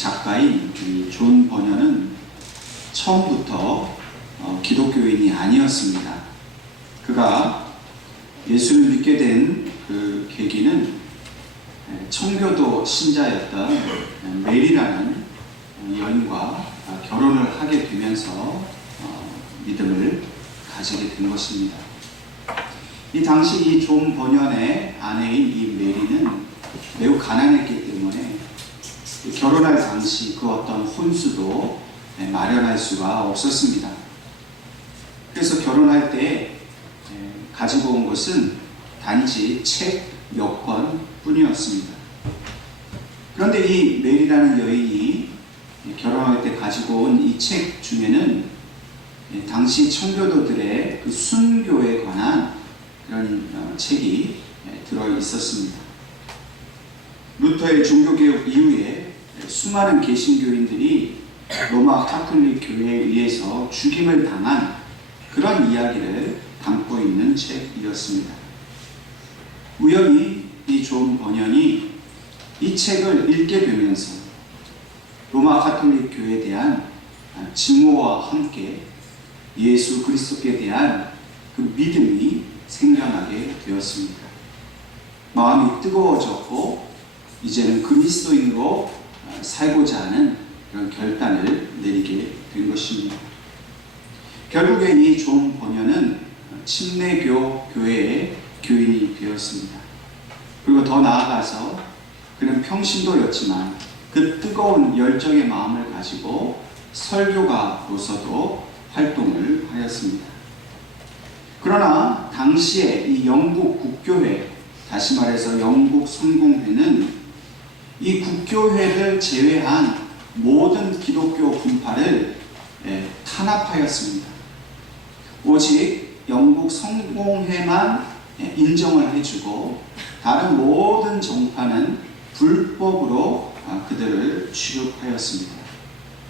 작가인 이 존 버녀는 처음부터 기독교인이 아니었습니다. 그가 예수를 믿게 된 그 계기는 청교도 신자였던 메리라는 여인과 결혼을 하게 되면서 믿음을 가지게 된 것입니다. 이 당시 이 존 버년의 아내인 이 메리는 매우 가난했기 때문에 결혼할 당시 그 어떤 혼수도 마련할 수가 없었습니다. 그래서 결혼할 때 가지고 온 것은 단지 책 몇 권 뿐이었습니다. 그런데 이 메리라는 여인이 결혼할 때 가지고 온 이 책 중에는 당시 청교도들의 그 순교에 관한 그런 책이 들어 있었습니다. 루터의 종교개혁 이후에 수많은 개신교인들이 로마 카톨릭 교회에 의해서 죽임을 당한 그런 이야기를 담고 있는 책이었습니다. 우연히 이 존 버년이 이 책을 읽게 되면서 로마 카톨릭 교회에 대한 증오와 함께 예수 그리스도께 대한 그 믿음이 생겨나게 되었습니다. 마음이 뜨거워졌고 이제는 그리스도인으로 살고자 하는 그런 결단을 내리게 된 것입니다. 결국에 이 존 버년은 침례교 교회의 교인이 되었습니다. 그리고 더 나아가서 그는 평신도였지만 그 뜨거운 열정의 마음을 가지고 설교가로서도 활동을 하였습니다. 그러나 당시에 이 영국 국교회, 다시 말해서 영국 성공회는 이 국교회를 제외한 모든 기독교 분파를 탄압하였습니다. 오직 영국 성공회만 인정을 해주고 다른 모든 정파는 불법으로 그들을 취급하였습니다.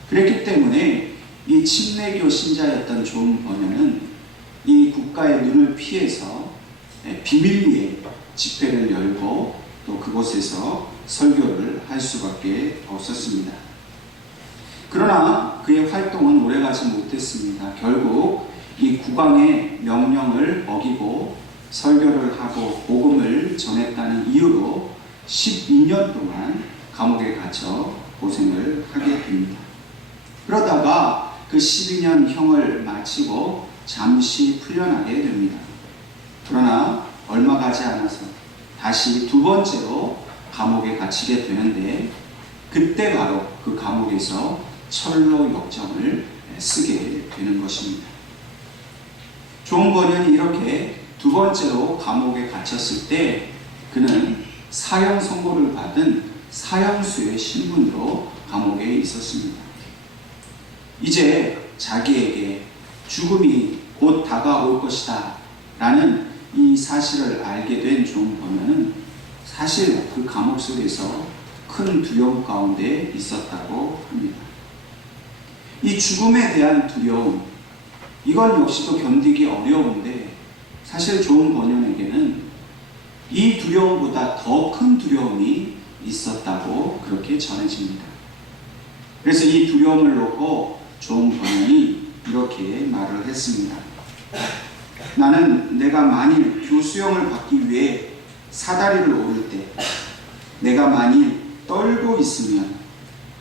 그랬기 때문에 이 침례교 신자였던 존 버녀는 이 국가의 눈을 피해서 비밀리에 집회를 열고 또 그곳에서 설교를 할 수밖에 없었습니다. 그러나 그의 활동은 오래가지 못했습니다. 결국 이 국왕의 명령을 어기고 설교를 하고 복음을 전했다는 이유로 12년 동안 감옥에 갇혀 고생을 하게 됩니다. 그러다가 그 12년형을 마치고 잠시 풀려나게 됩니다. 그러나 얼마 가지 않아서 다시 두 번째로 감옥에 갇히게 되는데 그때 바로 그 감옥에서 철로 역정을 쓰게 되는 것입니다. 존 버년이 이렇게 두 번째로 감옥에 갇혔을 때 그는 사형 선고를 받은 사형수의 신분으로 감옥에 있었습니다. 이제 자기에게 죽음이 곧 다가올 것이다 라는 이 사실을 알게 된 존 버년은 사실 그 감옥 속에서 큰 두려움 가운데 있었다고 합니다. 이 죽음에 대한 두려움, 이건 역시도 견디기 어려운데 사실 존 버년에게는 이 두려움보다 더 큰 두려움이 있었다고 그렇게 전해집니다. 그래서 이 두려움을 놓고 존 버년이 이렇게 말을 했습니다. 나는 내가 만일 교수형을 받기 위해 사다리를 오를 때 내가 만일 떨고 있으면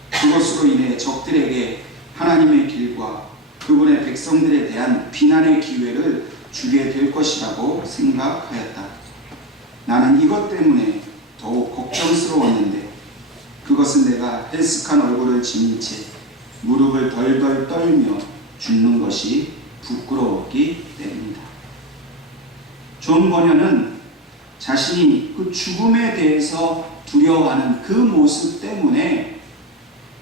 그것으로 인해 적들에게 하나님의 길과 그분의 백성들에 대한 비난의 기회를 주게 될 것이라고 생각하였다. 나는 이것 때문에 더욱 걱정스러웠는데 그것은 내가 헬스칸 얼굴을 지닌 채 무릎을 덜덜 떨며 죽는 것이 부끄러웠기 때문이다. 존 버년은 자신이 그 죽음에 대해서 두려워하는 그 모습 때문에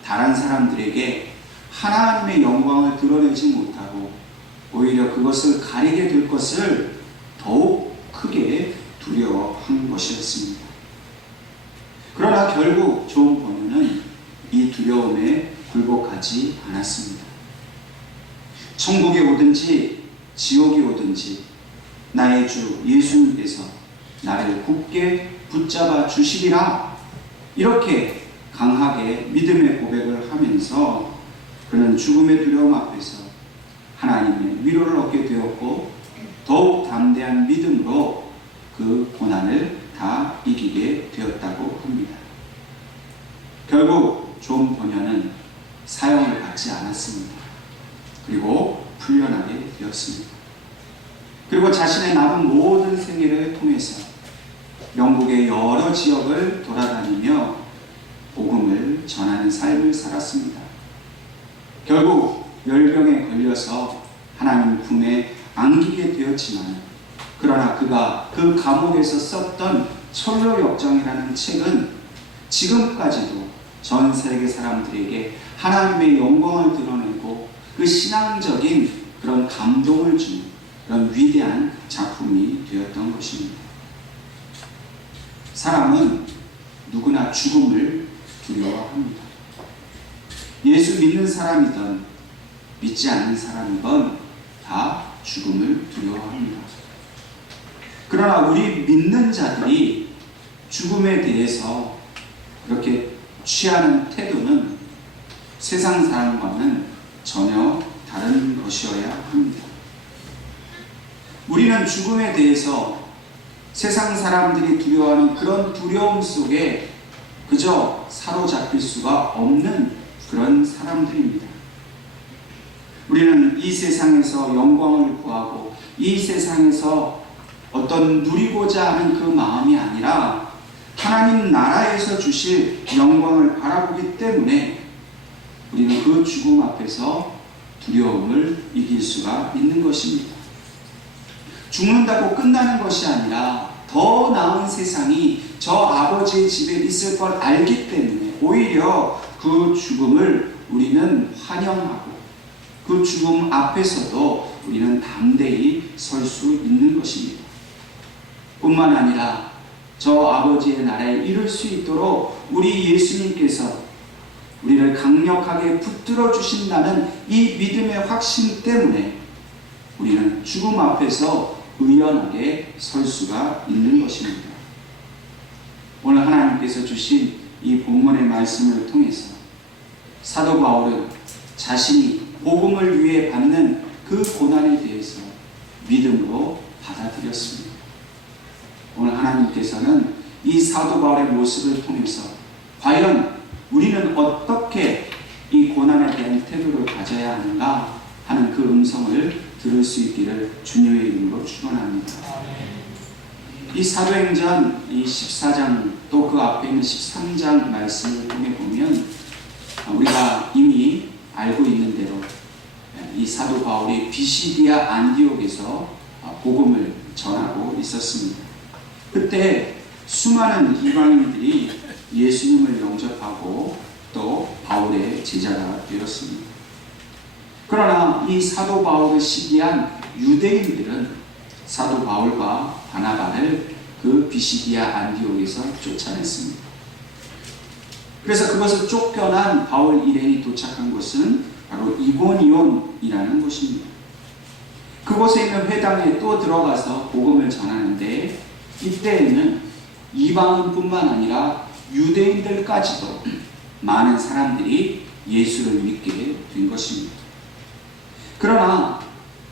다른 사람들에게 하나님의 영광을 드러내지 못하고 오히려 그것을 가리게 될 것을 더욱 크게 두려워한 것이었습니다. 그러나 결국 존 버년은 이 두려움에 굴복하지 않았습니다. 천국에 오든지 지옥에 오든지 나의 주 예수님께서 나를 굳게 붙잡아 주시리라 이렇게 강하게 믿음의 고백을 하면서 그는 죽음의 두려움 앞에서 하나님의 위로를 얻게 되었고 더욱 담대한 믿음으로 그 고난을 다 이기게 되었다고 합니다. 결국 존 버녀는 사형을 받지 않았습니다. 그리고 풀려나게 되었습니다. 그리고 자신의 남은 모든 생애를 통해서 영국의 여러 지역을 돌아다니며 복음을 전하는 삶을 살았습니다. 결국 열병에 걸려서 하나님 품에 안기게 되었지만, 그러나 그가 그 감옥에서 썼던 철로 역정이라는 책은 지금까지도 전 세계 사람들에게 하나님의 영광을 드러내고 그 신앙적인 그런 감동을 주는 그런 위대한 작품이 되었던 것입니다. 사람은 누구나 죽음을 두려워합니다. 예수 믿는 사람이든 믿지 않는 사람이건 다 죽음을 두려워합니다. 그러나 우리 믿는 자들이 죽음에 대해서 그렇게 취하는 태도는 세상 사람과는 전혀 다른 것이어야 합니다. 우리는 죽음에 대해서 세상 사람들이 두려워하는 그런 두려움 속에 그저 사로잡힐 수가 없는 그런 사람들입니다. 우리는 이 세상에서 영광을 구하고 이 세상에서 어떤 누리고자 하는 그 마음이 아니라 하나님 나라에서 주실 영광을 바라보기 때문에 우리는 그 죽음 앞에서 두려움을 이길 수가 있는 것입니다. 죽는다고 끝나는 것이 아니라 더 나은 세상이 저 아버지의 집에 있을 걸 알기 때문에 오히려 그 죽음을 우리는 환영하고 그 죽음 앞에서도 우리는 담대히 설 수 있는 것입니다. 뿐만 아니라 저 아버지의 나라에 이룰 수 있도록 우리 예수님께서 우리를 강력하게 붙들어 주신다는 이 믿음의 확신 때문에 우리는 죽음 앞에서 의연하게 설 수가 있는 것입니다. 오늘 하나님께서 주신 이 본문의 말씀을 통해서 사도 바울은 자신이 복음을 위해 받는 그 고난에 대해서 믿음으로 받아들였습니다. 오늘 하나님께서는 이 사도 바울의 모습을 통해서 과연 우리는 어떻게 이 고난에 대한 태도를 가져야 하는가 하는 그 음성을 들을 수 있기를 주님의 이름으로 축원합니다. 이 사도행전 이 14장 또 그 앞에 있는 13장 말씀을 통해 보면 우리가 이미 알고 있는 대로 이 사도 바울이 비시디아 안디옥에서 복음을 전하고 있었습니다. 그때 수많은 이방인들이 예수님을 영접하고 또 바울의 제자가 되었습니다. 그러나 이 사도 바울을 시기한 유대인들은 사도 바울과 바나바를 그 비시디아 안디옥에서 쫓아냈습니다. 그래서 그것을 쫓겨난 바울 일행이 도착한 곳은 바로 이고니온이라는 곳입니다. 그곳에 있는 회당에 또 들어가서 복음을 전하는데 이때에는 이방인뿐만 아니라 유대인들까지도 많은 사람들이 예수를 믿게 된 것입니다. 그러나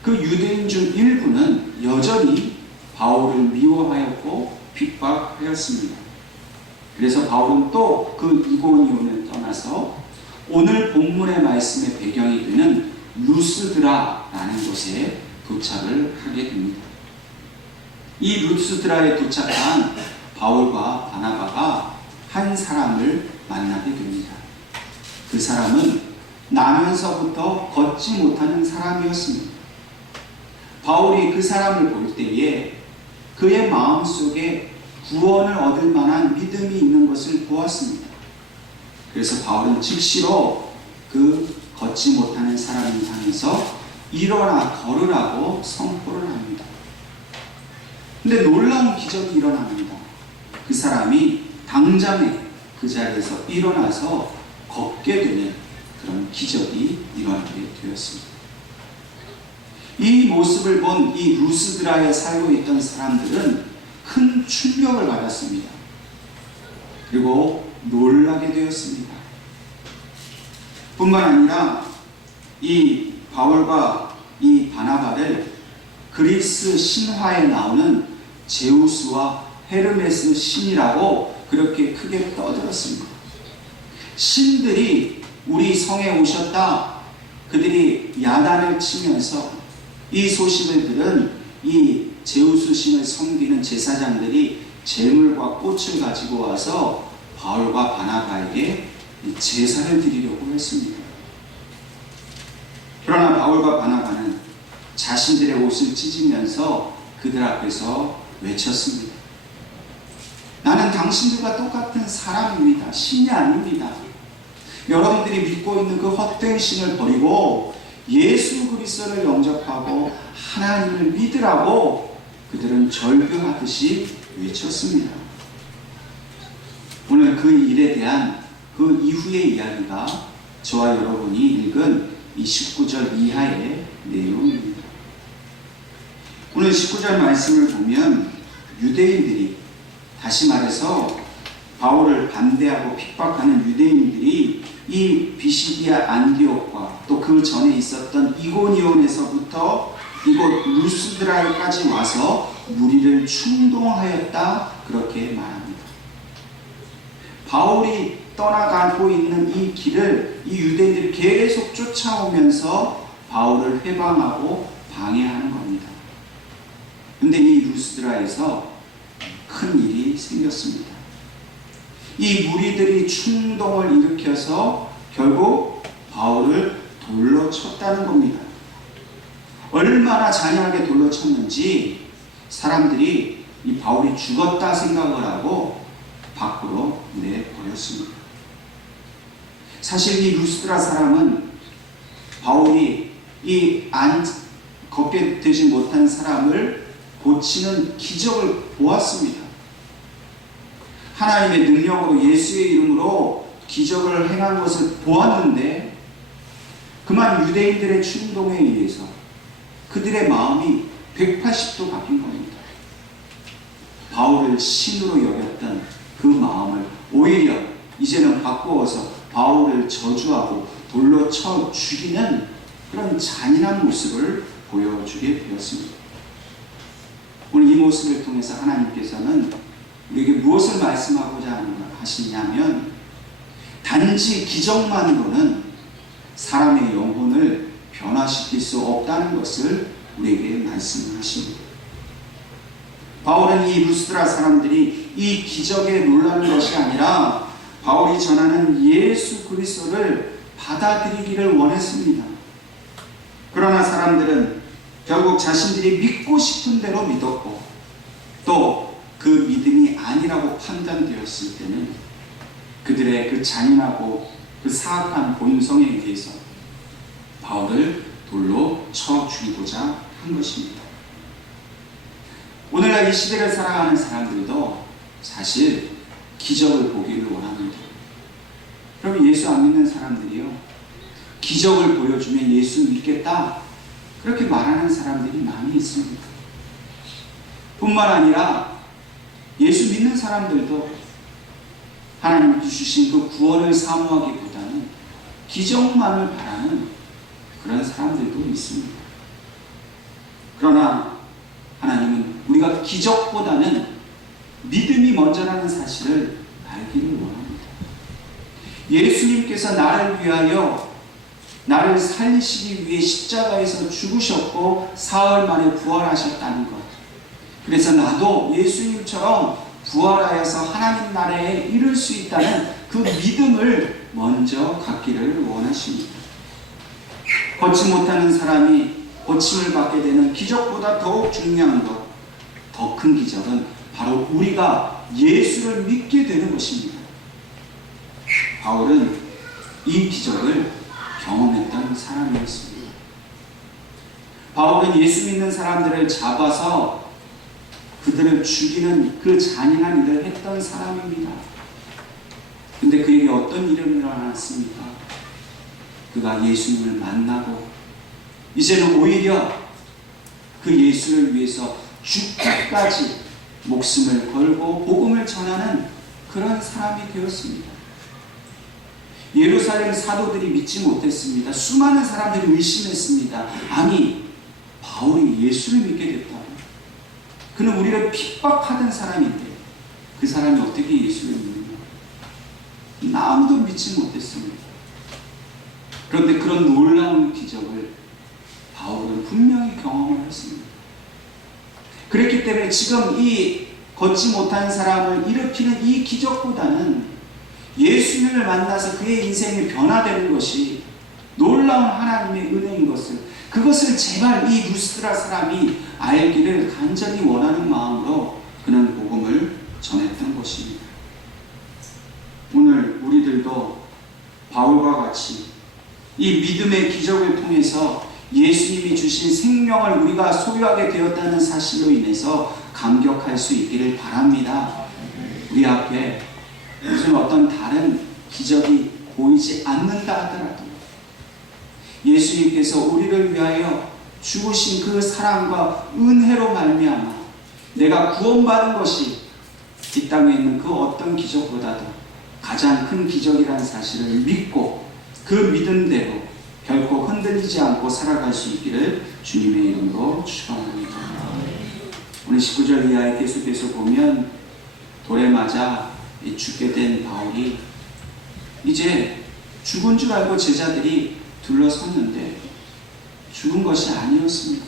그 유대인 중 일부는 여전히 바울을 미워하였고 핍박하였습니다. 그래서 바울은 또 그 이고니온을 떠나서 오늘 본문의 말씀의 배경이 되는 루스드라라는 곳에 도착을 하게 됩니다. 이 루스드라에 도착한 바울과 바나바가 한 사람을 만나게 됩니다. 그 사람은 나면서부터 걷지 못하는 사람이었습니다. 바울이 그 사람을 볼 때에 그의 마음속에 구원을 얻을 만한 믿음이 있는 것을 보았습니다. 그래서 바울은 즉시로 그 걷지 못하는 사람을 향해서 일어나 걸으라고 선포를 합니다. 근데 놀라운 기적이 일어납니다. 그 사람이 당장에 그 자리에서 일어나서 걷게 되는 그런 기적이 일어나게 되었습니다. 이 모습을 본 이 루스드라에 살고 있던 사람들은 큰 충격을 받았습니다. 그리고 놀라게 되었습니다. 뿐만 아니라 이 바울과 이 바나바를 그리스 신화에 나오는 제우스와 헤르메스 신이라고 그렇게 크게 떠들었습니다. 신들이 우리 성에 오셨다. 그들이 야단을 치면서 이 소식을 들은 이 제우스 신을 섬기는 제사장들이 제물과 꽃을 가지고 와서 바울과 바나바에게 제사를 드리려고 했습니다. 그러나 바울과 바나바는 자신들의 옷을 찢으면서 그들 앞에서 외쳤습니다. 나는 당신들과 똑같은 사람입니다. 신이 아닙니다. 여러분들이 믿고 있는 그 헛된 신을 버리고 예수 그리스도를 영접하고 하나님을 믿으라고 그들은 절규하듯이 외쳤습니다. 오늘 그 일에 대한 그 이후의 이야기가 저와 여러분이 읽은 이 19절 이하의 내용입니다. 오늘 19절 말씀을 보면 유대인들이, 다시 말해서 바울을 반대하고 핍박하는 유대인들이 이 비시디아 안디옥과 또 그 전에 있었던 이고니온에서부터 이곳 루스드라까지 와서 무리를 충동하였다, 그렇게 말합니다. 바울이 떠나가고 있는 이 길을 이 유대인들이 계속 쫓아오면서 바울을 회방하고 방해하는 겁니다. 그런데 이 루스드라에서 큰 일이 생겼습니다. 이 무리들이 충동을 일으켜서 결국 바울을 돌로 쳤다는 겁니다. 얼마나 잔인하게 돌로 쳤는지 사람들이 이 바울이 죽었다 생각을 하고 밖으로 내버렸습니다. 사실 이 루스드라 사람은 바울이 걷게 되지 못한 사람을 고치는 기적을 보았습니다. 하나님의 능력으로 예수의 이름으로 기적을 행한 것을 보았는데 그만 유대인들의 충동에 의해서 그들의 마음이 180도 바뀐 겁니다. 바울을 신으로 여겼던 그 마음을 오히려 이제는 바꾸어서 바울을 저주하고 돌로 쳐 죽이는 그런 잔인한 모습을 보여주게 되었습니다. 오늘 이 모습을 통해서 하나님께서는 우리에게 무엇을 말씀하고자 하시냐면 단지 기적만으로는 사람의 영혼을 변화시킬 수 없다는 것을 우리에게 말씀하십니다. 바울은 이 루스드라 사람들이 이 기적에 놀라는 것이 아니라 바울이 전하는 예수 그리스도를 받아들이기를 원했습니다. 그러나 사람들은 결국 자신들이 믿고 싶은 대로 믿었고 또 그 믿음이 아니라고 판단되었을 때는 그들의 그 잔인하고 그 사악한 본성에 의해서 바울을 돌로 쳐 죽이고자 한 것입니다. 오늘날 이 시대를 살아가는 사람들도 사실 기적을 보기를 원합니다. 그럼 예수 안 믿는 사람들이요, 기적을 보여주면 예수 믿겠다, 그렇게 말하는 사람들이 많이 있습니다. 뿐만 아니라 예수 믿는 사람들도 하나님께 주신 그 구원을 사모하기보다는 기적만을 바라는 그런 사람들도 있습니다. 그러나 하나님은 우리가 기적보다는 믿음이 먼저라는 사실을 알기를 원합니다. 예수님께서 나를 위하여 나를 살리시기 위해 십자가에서 죽으셨고 사흘 만에 부활하셨다는 것, 그래서 나도 예수님처럼 부활하여서 하나님 나라에 이룰 수 있다는 그 믿음을 먼저 갖기를 원하십니다. 걷지 못하는 사람이 고침을 받게 되는 기적보다 더욱 중요한 것, 더 큰 기적은 바로 우리가 예수를 믿게 되는 것입니다. 바울은 이 기적을 경험했던 사람이었습니다. 바울은 예수 믿는 사람들을 잡아서 그들을 죽이는 그 잔인한 일을 했던 사람입니다. 근데 그에게 어떤 일이 일어났습니까? 그가 예수님을 만나고 이제는 오히려 그 예수를 위해서 죽기까지 목숨을 걸고 복음을 전하는 그런 사람이 되었습니다. 예루살렘 사도들이 믿지 못했습니다. 수많은 사람들이 의심했습니다. 아니, 바울이 예수를 믿게 됐다. 그는 우리를 핍박하던 사람인데 그 사람이 어떻게 예수를 믿느냐? 아무도 믿지 못했습니다. 그런데 그런 놀라운 기적을 바울은 분명히 경험을 했습니다. 그렇기 때문에 지금 이 걷지 못한 사람을 일으키는 이 기적보다는 예수님을 만나서 그의 인생이 변화되는 것이 놀라운 하나님의 은혜인 것을, 그것을 제발 이 루스드라 사람이 알기를 간절히 원하는 마음으로 그는 복음을 전했던 것입니다. 오늘 우리들도 바울과 같이 이 믿음의 기적을 통해서 예수님이 주신 생명을 우리가 소유하게 되었다는 사실로 인해서 감격할 수 있기를 바랍니다. 우리 앞에 무슨 어떤 다른 기적이 보이지 않는다 하더라도 예수님께서 우리를 위하여 죽으신 그 사랑과 은혜로 말미암아 내가 구원받은 것이 이 땅에 있는 그 어떤 기적보다도 가장 큰 기적이라는 사실을 믿고 그 믿음대로 결코 흔들리지 않고 살아갈 수 있기를 주님의 이름으로 축원합니다. 오늘 19절 이하에 계속해서 보면 돌에 맞아 죽게 된 바울이 이제 죽은 줄 알고 제자들이 둘러섰는데 죽은 것이 아니었습니다.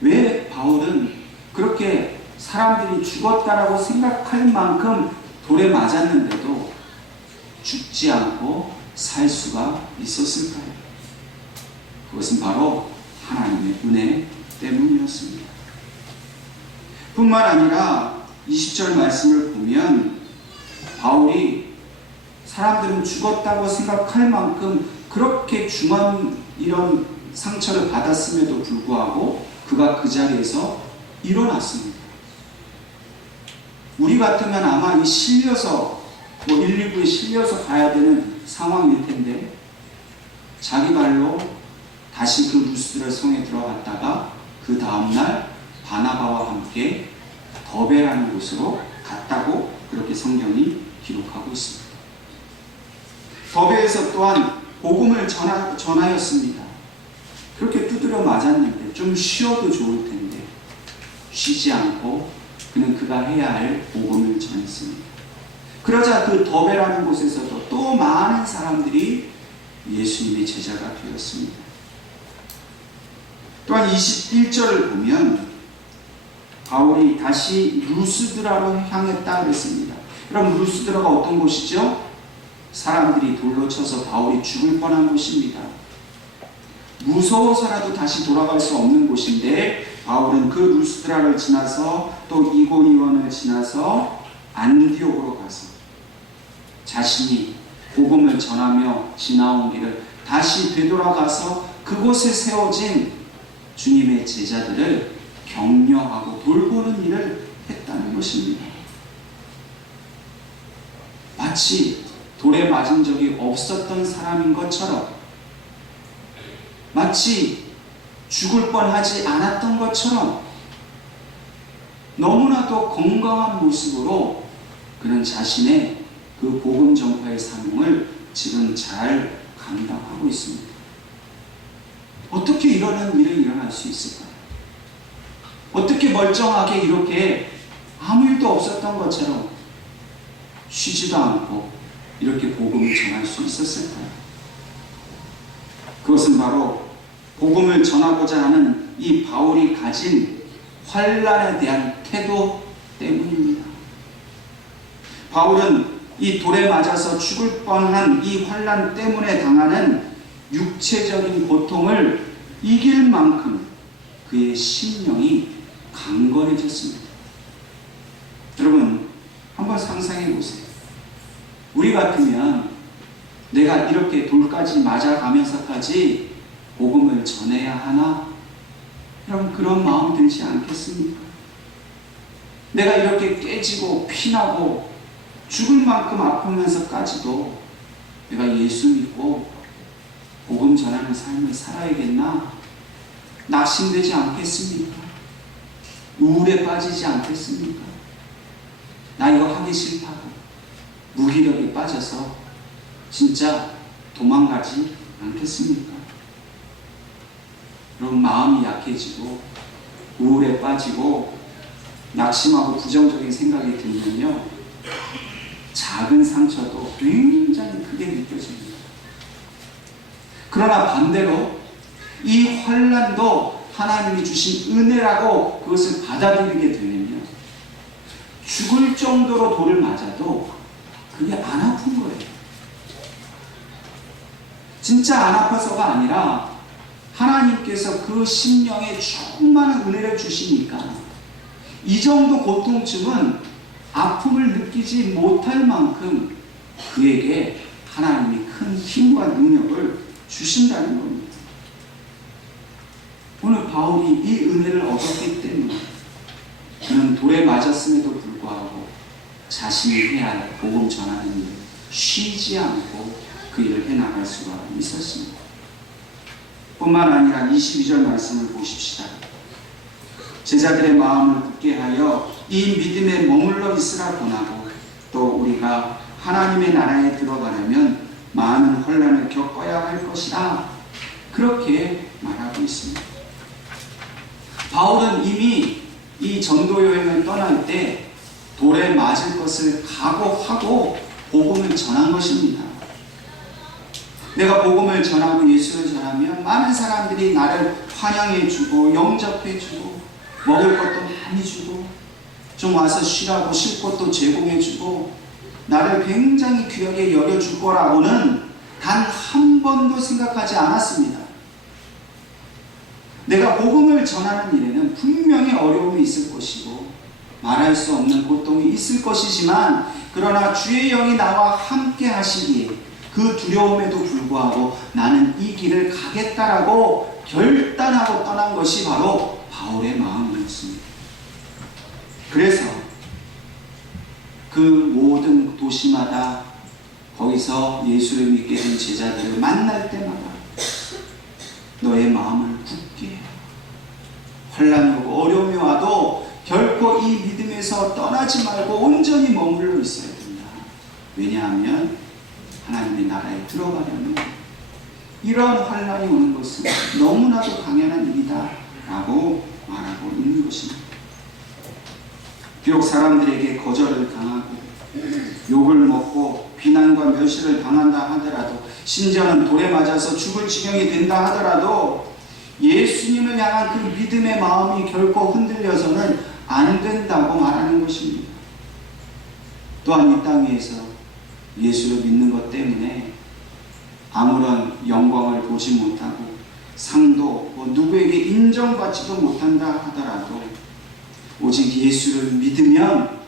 왜 바울은 그렇게 사람들이 죽었다라고 생각할 만큼 돌에 맞았는데도 죽지 않고 살 수가 있었을까요? 그것은 바로 하나님의 은혜 때문이었습니다. 뿐만 아니라 20절 말씀을 보면 바울이 사람들은 죽었다고 생각할 만큼 그렇게 중한 이런 상처를 받았음에도 불구하고 그가 그 자리에서 일어났습니다. 우리 같으면 아마 이 실려서 119에 실려서 가야 되는 상황일 텐데 자기 발로 다시 그 루스드라 성에 들어갔다가 그 다음날 바나바와 함께 더베라는 곳으로 갔다고 그렇게 성경이 기록하고 있습니다. 더베에서 또한 복음을 전하였습니다. 그렇게 두드려 맞았는데 좀 쉬어도 좋을 텐데 쉬지 않고 그는 그가 해야 할 복음을 전했습니다. 그러자 그 더베라는 곳에서도 또 많은 사람들이 예수님의 제자가 되었습니다. 또한 21절을 보면 바울이 다시 루스드라로 향했다 그랬습니다. 그럼 루스드라가 어떤 곳이죠? 사람들이 돌로 쳐서 바울이 죽을 뻔한 곳입니다. 무서워서라도 다시 돌아갈 수 없는 곳인데 바울은 그 루스드라를 지나서 또 이고니온을 지나서 안디옥으로 가서 자신이 복음을 전하며 지나온 길을 다시 되돌아가서 그곳에 세워진 주님의 제자들을 격려하고 돌보는 일을 했다는 것입니다. 마치 돌에 맞은 적이 없었던 사람인 것처럼, 마치 죽을 뻔하지 않았던 것처럼 너무나도 건강한 모습으로 그는 자신의 그 복음 전파의 사명을 지금 잘 감당하고 있습니다. 어떻게 이러는 일이 일어날 수 있을까요? 어떻게 멀쩡하게 이렇게 아무 일도 없었던 것처럼 쉬지도 않고 이렇게 복음을 전할 수 있었을까요? 그것은 바로 복음을 전하고자 하는 이 바울이 가진 환난에 대한 태도 때문입니다. 바울은 이 돌에 맞아서 죽을 뻔한 이 환난 때문에 당하는 육체적인 고통을 이길 만큼 그의 심령이 강건해졌습니다. 여러분, 한번 상상해 보세요. 우리 같으면 내가 이렇게 돌까지 맞아가면서까지 복음을 전해야 하나? 여러분, 그런 마음 들지 않겠습니까? 내가 이렇게 깨지고 피나고 죽을 만큼 아프면서까지도 내가 예수 믿고 복음 전하는 삶을 살아야겠나? 낙심되지 않겠습니까? 우울에 빠지지 않겠습니까? 나 이거 하기 싫다고 무기력에 빠져서 진짜 도망가지 않겠습니까? 그럼 마음이 약해지고 우울에 빠지고 낙심하고 부정적인 생각이 들면요, 작은 상처도 굉장히 크게 느껴집니다. 그러나 반대로 이 환난도 하나님이 주신 은혜라고 그것을 받아들이게 되면요, 죽을 정도로 돌을 맞아도 그게 안 아픈 거예요. 진짜 안 아파서가 아니라 하나님께서 그 심령에 충만한 은혜를 주시니까 이 정도 고통쯤은 아픔을 느끼지 못할 만큼 그에게 하나님이 큰 힘과 능력을 주신다는 겁니다. 오늘 바울이 이 은혜를 얻었기 때문에 그는 돌에 맞았음에도 불구하고 자신이 해야 할 복음 전하는 일을 쉬지 않고 그 일을 해나갈 수가 있었습니다. 뿐만 아니라 22절 말씀을 보십시다. 제자들의 마음을 굳게 하여 이 믿음에 머물러 있으라 권하고, 또 우리가 하나님의 나라에 들어가려면 많은 혼란을 겪어야 할 것이다, 그렇게 말하고 있습니다. 바울은 이미 이 전도 여행을 떠날 때 돌에 맞을 것을 각오하고 복음을 전한 것입니다. 내가 복음을 전하고 예수를 전하면 많은 사람들이 나를 환영해주고 영접해주고 먹을 것도 많이 주고 좀 와서 쉬라고 쉴 것도 제공해주고 나를 굉장히 귀하게 여겨줄 거라고는 단 한 번도 생각하지 않았습니다. 내가 복음을 전하는 일에는 분명히 어려움이 있을 것이고 말할 수 없는 고통이 있을 것이지만, 그러나 주의 영이 나와 함께 하시기에 그 두려움에도 불구하고 나는 이 길을 가겠다라고 결단하고 떠난 것이 바로 바울의 마음이었습니다. 그래서 그 모든 도시마다 거기서 예수를 믿게 된 제자들을 만날 때마다 너의 마음을 굳게 해라. 환난이 오고 어려움이 와도 결코 이 믿음에서 떠나지 말고 온전히 머물러 있어야 된다. 왜냐하면 하나님의 나라에 들어가려면 이러한 환난이 오는 것은 너무나도 당연한 일이다 라고 말하고 있는 것입니다. 비록 사람들에게 거절을 당하고 욕을 먹고 비난과 멸시를 당한다 하더라도, 심지어는 돌에 맞아서 죽을 지경이 된다 하더라도 예수님을 향한 그 믿음의 마음이 결코 흔들려서는 안 된다고 말하는 것입니다. 또한 이 땅 위에서 예수를 믿는 것 때문에 아무런 영광을 보지 못하고 상도 누구에게 인정받지도 못한다 하더라도 오직 예수를 믿으면,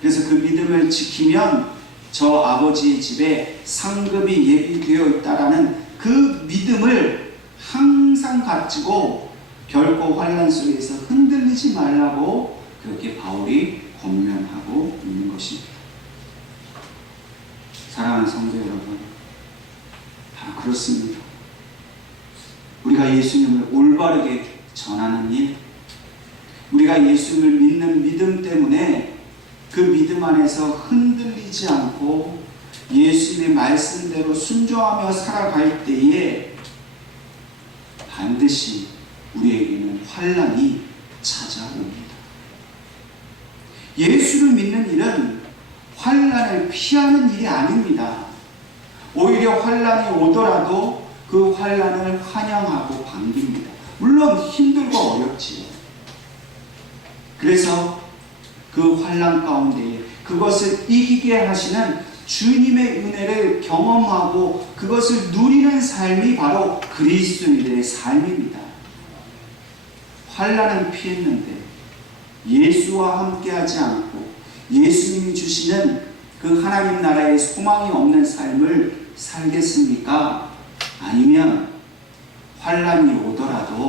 그래서 그 믿음을 지키면 저 아버지의 집에 상급이 예비되어 있다라는 그 믿음을 항상 가지고 결코 환난 속에서 흔들리지 말라고 그렇게 바울이 권면하고 있는 것입니다. 사랑하는 성도 여러분, 다 그렇습니다. 우리가 예수님을 올바르게 전하는 일, 우리가 예수님을 믿는 믿음 때문에 그 믿음 안에서 흔들리지 않고 예수님의 말씀대로 순종하며 살아갈 때에 반드시 우리에게는 환난이 찾아옵니다. 예수를 믿는 일은 환난을 피하는 일이 아닙니다. 오히려 환난이 오더라도 그 환난을 환영하고 반깁니다. 물론 힘들고 어렵지요. 그래서 그 환난 가운데 그것을 이기게 하시는 주님의 은혜를 경험하고 그것을 누리는 삶이 바로 그리스도인들의 삶입니다. 환난은 피했는데 예수와 함께하지 않고 예수님이 주시는 그 하나님 나라의 소망이 없는 삶을 살겠습니까? 아니면 환난이 오더라도